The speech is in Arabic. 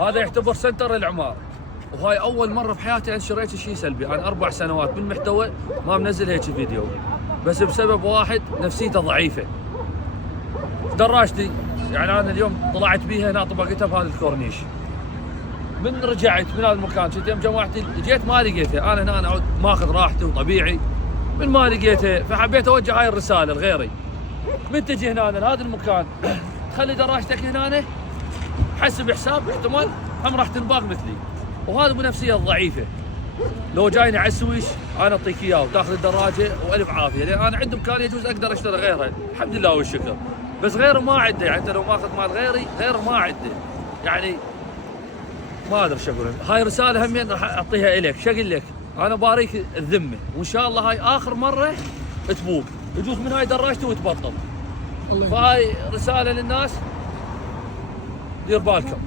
هذا يعتبر سنتر العماره. وهاي اول مره بحياتي انشريت شيء سلبي. انا 4 سنوات بالمحتوى ما منزل هيك فيديو، بس بسبب واحد نفسيته ضعيفه. دراجتي يعني انا اليوم طلعت بيها هنا طبقتها بهذا الكورنيش. من رجعت من هذا المكان شفت يوم جماعتي جيت ما لقيتها. انا هنا اقعد ماخذ راحتي وطبيعي، من ما لقيتها فحبيت اوجه هاي الرساله لغيري. من تجي هنا لهذا المكان تخلي دراجتك هنا، حسب حساب احتمال هم راح تنباق مثلي. وهذا بنفسيه الضعيفه. لو جايني على السويش انا اعطيك اياه وتاخذ الدراجه والف عافيه، لان انا عندي امكانيه يجوز اقدر اشتري غيرها الحمد لله والشكر. بس غيره ما عنده، يعني انت لو ماخذ مال غيري غيره ما عنده. يعني ما ادري شو اقول. هاي رساله همين راح اعطيها الك. شو اقول لك؟ انا باريك الذمه وان شاء الله هاي اخر مره تبوق، يجوز من هاي دراجتي وتبطل. فهاي رساله للناس، دير بالكم.